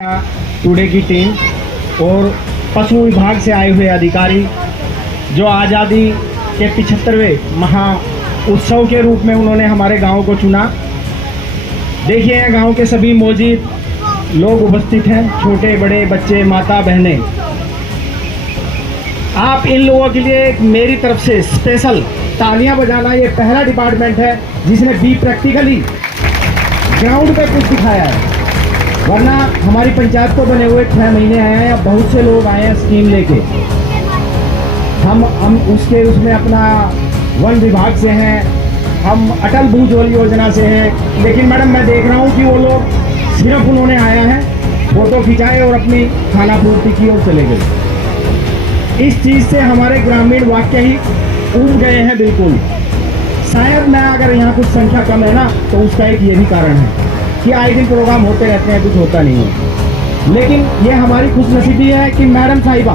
Today की team और पशु विभाग से आए हुए अधिकारी जो आज़ादी के 75वें महा उत्सव के रूप में उन्होंने हमारे गांव को चुना। देखिए गांव के सभी मौजूद लोग उपस्थित हैं, छोटे बड़े बच्चे माता बहनें। आप इन लोगों के लिए मेरी तरफ से स्पेशल तालियां बजाना। ये पहला डिपार्टमेंट है जिसने बी प्रैक्टिकली ग्राउंड पे कुछ दिखाया है, वरना हमारी पंचायत को बने हुए 6 महीने आए हैं या बहुत से लोग आए हैं स्कीम लेके। हम उसमें अपना वन विभाग से हैं, हम अटल भूजल योजना से हैं, लेकिन मैडम मैं देख रहा हूँ कि वो लोग सिर्फ उन्होंने आया है, फोटो खिंचाए और अपनी खाना पूर्ति की और चले गए। इस चीज़ से हमारे ग्रामीण वाकई ही ऊब गए हैं बिल्कुल। शायद मैं अगर यहाँ कुछ संख्या कम है ना तो उसका एक ये भी कारण है कि आए दिन प्रोग्राम होते रहते हैं, कुछ होता नहीं है। लेकिन ये हमारी खुशनसीबी है कि मैडम साहिबा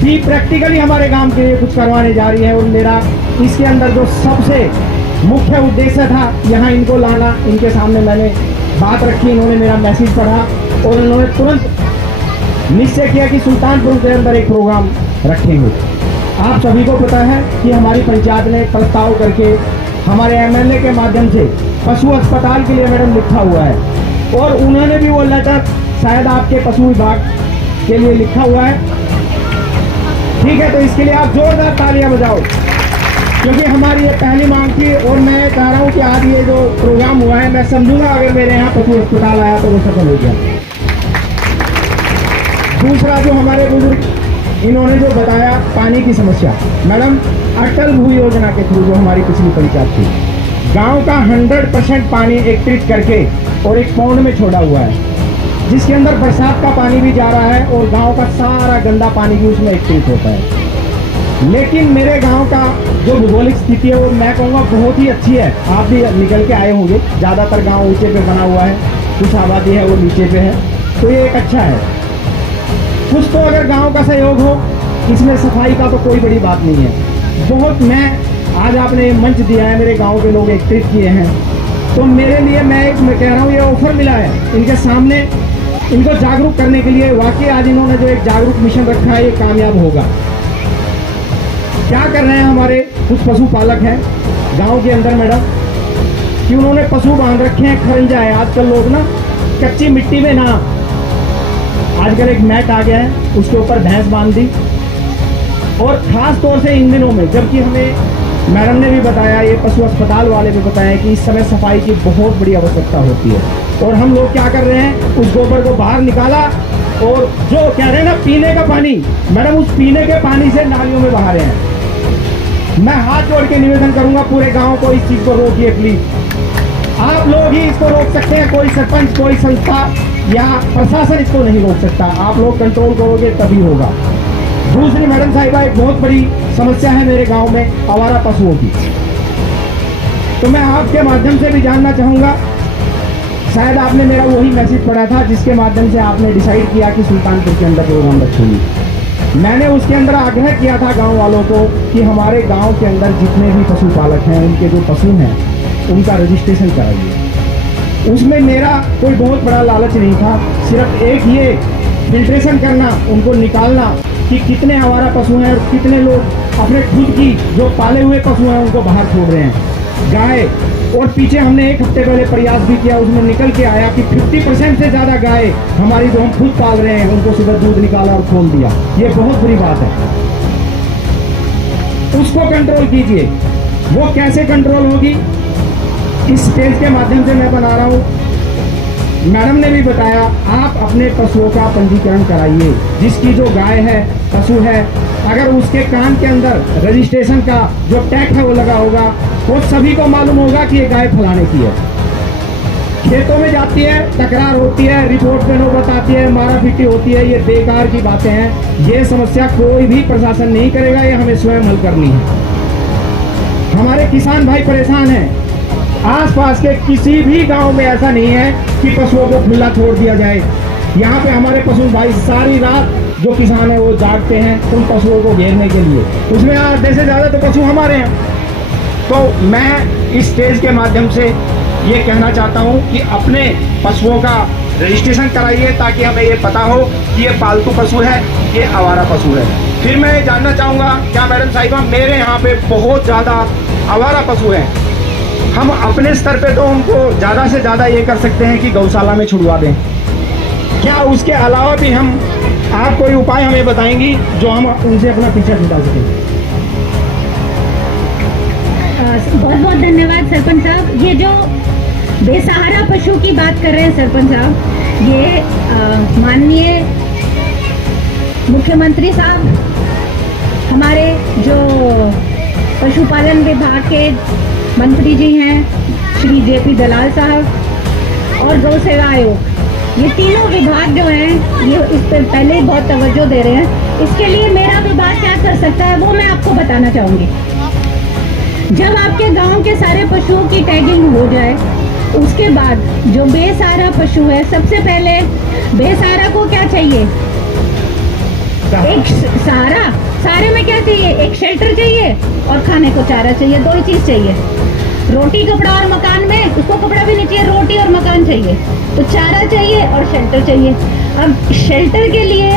भी प्रैक्टिकली हमारे गांव के लिए कुछ करवाने जा रही है। और मेरा इसके अंदर जो सबसे मुख्य उद्देश्य था यहाँ इनको लाना, इनके सामने मैंने बात रखी, इन्होंने मेरा मैसेज पढ़ा और इन्होंने तुरंत निश्चय किया कि सुल्तानपुर के अंदर एक प्रोग्राम रखेंगे। आप सभी को पता है कि हमारी पंचायत ने प्रस्ताव करके हमारे एमएलए के माध्यम से पशु अस्पताल के लिए मैडम लिखा हुआ है और उन्होंने भी वो लेटर शायद आपके पशु विभाग के लिए लिखा हुआ है। ठीक है, तो इसके लिए आप जोरदार तालियां बजाओ, क्योंकि हमारी ये पहली मांग थी। और मैं चाह रहा हूँ कि आज ये जो प्रोग्राम हुआ है, मैं समझूंगा अगर मेरे यहाँ पशु अस्पताल आया तो वो सफल हो गया। दूसरा जो हमारे बुजुर्ग इन्होंने जो बताया पानी की समस्या, मैडम अटल भू योजना के थ्रू जो हमारी पिछली पंचायत थी, गांव का 100% पानी एकत्रित करके और एक पौंड में छोड़ा हुआ है, जिसके अंदर बरसात का पानी भी जा रहा है और गांव का सारा गंदा पानी भी उसमें एकत्रित होता है। लेकिन मेरे गांव का जो भौगोलिक स्थिति है वो मैं कहूँगा बहुत ही अच्छी है। आप भी निकल के आए होंगे, ज़्यादातर गाँव ऊँचे पे बना हुआ है, कुछ आबादी है वो नीचे पे है, तो ये एक अच्छा है। कुछ तो अगर गांव का सहयोग हो, इसमें सफाई का तो कोई बड़ी बात नहीं है। बहुत मैं आज आपने मंच दिया है, मेरे गांव के लोग एकत्रित किए हैं, तो मेरे लिए मैं कह रहा हूँ ये ऑफर मिला है इनके सामने, इनको जागरूक करने के लिए। वाकई आज इन्होंने जो एक जागरूक मिशन रखा है ये कामयाब होगा। क्या कर रहे हैं हमारे कुछ पशुपालक हैं गाँव के अंदर मैडम कि उन्होंने पशु बांध रखे हैं, खरंजा है। आजकल लोग ना कच्ची मिट्टी में ना, आजकल एक मैट आ गया है, उसके ऊपर भैंस बांध दी। और खास तौर से इन दिनों में, जबकि हमें मैडम ने भी बताया, ये पशु अस्पताल वाले भी बताया कि इस समय सफाई की बहुत बड़ी आवश्यकता होती है। और हम लोग क्या कर रहे हैं, उस गोबर को बाहर निकाला और जो कह रहे हैं ना पीने का पानी, मैडम उस पीने के पानी से नालियों में बहा रहे हैं। मैं हाथ जोड़ के निवेदन करूंगा पूरे गाँव को, इस चीज को रोकिए प्लीज। आप लोग ही इसको रोक सकते हैं, कोई सरपंच, कोई संस्था या प्रशासन इसको नहीं रोक सकता। आप लोग कंट्रोल करोगे तभी होगा। दूसरी मैडम साहिबा, एक बहुत बड़ी समस्या है मेरे गांव में आवारा पशुओं की, तो मैं आपके माध्यम से भी जानना चाहूँगा, शायद आपने मेरा वही मैसेज पढ़ा था जिसके माध्यम से आपने डिसाइड किया कि सुल्तानपुर के अंदर प्रोग्राम रखेंगे। मैंने उसके अंदर आग्रह किया था गाँव वालों को कि हमारे गाँव के अंदर जितने भी पशुपालक हैं, उनके जो पशु हैं उनका रजिस्ट्रेशन कराइए। उसमें मेरा कोई बहुत बड़ा लालच नहीं था, सिर्फ एक ये फिल्ट्रेशन करना, उनको निकालना कि कितने आवारा पशु हैं और कितने लोग अपने खुद की जो पाले हुए पशु हैं उनको बाहर छोड़ रहे हैं। गाय, और पीछे हमने 1 हफ्ते पहले प्रयास भी किया, उसमें निकल के आया कि 50% से ज़्यादा गाय हमारी जो हम खुद पाल रहे हैं उनको सुबह दूध निकाला और खोल दिया। ये बहुत बुरी बात है, उसको कंट्रोल कीजिए। वो कैसे कंट्रोल होगी, इस स्टेज के माध्यम से मैं बना रहा हूँ। मैडम ने भी बताया, आप अपने पशुओं का पंजीकरण कराइए। जिसकी जो गाय है, पशु है, अगर उसके कान के अंदर रजिस्ट्रेशन का जो टैग है वो लगा होगा, वो सभी को मालूम होगा कि ये गाय फलाने की है। खेतों में जाती है, तकरार होती है, रिपोर्ट पे नौबत आती है, मारापीटी होती है, ये बेकार की बातें हैं। ये समस्या कोई भी प्रशासन नहीं करेगा, ये हमें स्वयं हल करनी है। हमारे किसान भाई परेशान हैं, आसपास के किसी भी गांव में ऐसा नहीं है कि पशुओं को खुला छोड़ दिया जाए। यहाँ पे हमारे पशु भाई सारी रात जो किसान है वो जागते हैं उन पशुओं को घेरने के लिए, उसमें आधे से ज़्यादा तो पशु हमारे हैं। तो मैं इस स्टेज के माध्यम से ये कहना चाहता हूँ कि अपने पशुओं का रजिस्ट्रेशन कराइए ताकि हमें ये पता हो कि ये पालतू पशु है, ये आवारा पशु है। फिर मैं जानना चाहूँगा, क्या मैडम साहिबा, मेरे यहाँ पे बहुत ज़्यादा आवारा पशु हैं, हम अपने स्तर पे तो उनको ज़्यादा से ज़्यादा ये कर सकते हैं कि गौशाला में छुड़वा दें, क्या उसके अलावा भी हम, आप कोई उपाय हमें बताएंगी जो हम उनसे अपना पीछा छुड़ा सकें? बहुत बहुत धन्यवाद सरपंच साहब। ये जो बेसहारा पशु की बात कर रहे हैं सरपंच साहब, ये माननीय मुख्यमंत्री साहब, हमारे जो पशुपालन विभाग के मंत्री जी हैं श्री जेपी दलाल साहब और गौ सेवा आयोग, ये तीनों विभाग जो हैं ये इस पर पहले ही बहुत तवज्जो दे रहे हैं। इसके लिए मेरा विभाग क्या कर सकता है वो मैं आपको बताना चाहूँगी। जब आपके गांव के सारे पशुओं की टैगिंग हो जाए, उसके बाद जो बेसहारा पशु है, सबसे पहले बेसहारा को क्या चाहिए? एक सहारा। सहारे में क्या चाहिए? एक शेल्टर चाहिए और खाने को चारा चाहिए, दो ही चीज चाहिए। रोटी कपड़ा और मकान में उसको कपड़ा भी नहीं चाहिए, रोटी और मकान चाहिए, तो चारा चाहिए और शेल्टर चाहिए। अब शेल्टर के लिए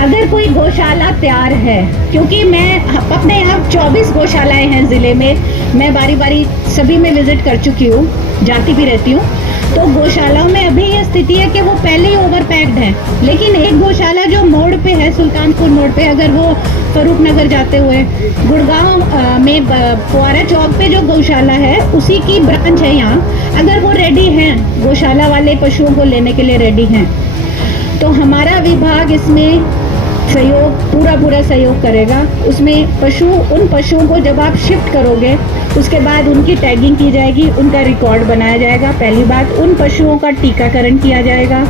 अगर कोई गौशाला तैयार है, क्योंकि मैं अपने यहाँ 24 गौशालाएं हैं ज़िले में, मैं बारी बारी सभी में विजिट कर चुकी हूँ, जाती भी रहती हूँ, तो गौशालाओं में अभी ये स्थिति है कि वो पहले ही ओवर पैक्ड है। लेकिन एक गौशाला जो मोड़ पे है, सुल्तानपुर मोड़ पे, अगर वो फरूख नगर जाते हुए गुड़गांव में फुआरा चौक पे जो गौशाला है उसी की ब्रांच है यहाँ, अगर वो रेडी हैं, गौशाला वाले पशुओं को लेने के लिए रेडी हैं, तो हमारा विभाग इसमें सहयोग, पूरा सहयोग करेगा। उसमें उन पशुओं को जब आप शिफ्ट करोगे, उसके बाद उनकी टैगिंग की जाएगी, उनका रिकॉर्ड बनाया जाएगा। पहली बात, उन पशुओं का टीकाकरण किया जाएगा।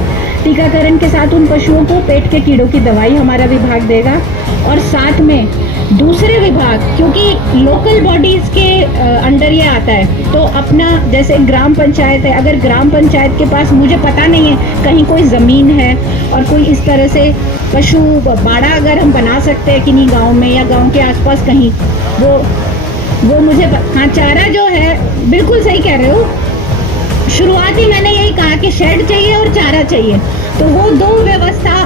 टीकाकरण के साथ उन पशुओं को पेट के कीड़ों की दवाई हमारा विभाग देगा, और साथ में दूसरे विभाग, क्योंकि लोकल बॉडीज के अंडर ये आता है, तो अपना जैसे ग्राम पंचायत है, अगर ग्राम पंचायत के पास, मुझे पता नहीं है कहीं कोई ज़मीन है और कोई इस तरह से पशु बाड़ा अगर हम बना सकते हैं किन्हीं गांव में या गांव के आसपास कहीं, वो मुझे हाँ, चारा जो है, बिल्कुल सही कह रहे हो। शुरुआती मैंने यही कहा कि शेड चाहिए और चारा चाहिए, तो वो दो व्यवस्था,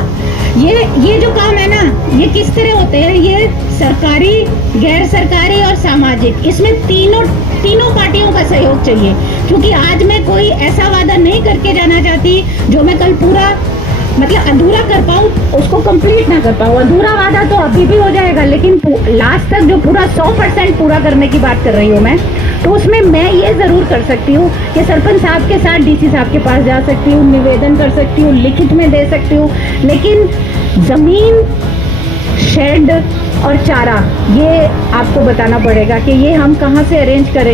ये जो काम है ना, ये किस तरह होते हैं? ये सरकारी, गैर सरकारी और सामाजिक, इसमें तीनों पार्टियों का सहयोग चाहिए। क्योंकि आज मैं कोई ऐसा वादा नहीं करके जाना चाहती जो मैं कल पूरा, मतलब अधूरा कर पाऊँ, उसको कंप्लीट ना कर पाऊँ। अधूरा वादा तो अभी भी हो जाएगा, लेकिन लास्ट तक जो पूरा 100% पूरा करने की बात कर रही हूँ मैं, तो उसमें मैं ये ज़रूर कर सकती हूँ कि सरपंच साहब के साथ डीसी साहब के पास जा सकती हूँ, निवेदन कर सकती हूँ, लिखित में दे सकती हूँ, लेकिन ज़मीन, शेड और चारा, ये आपको बताना पड़ेगा कि ये हम कहाँ से अरेंज करेंगे।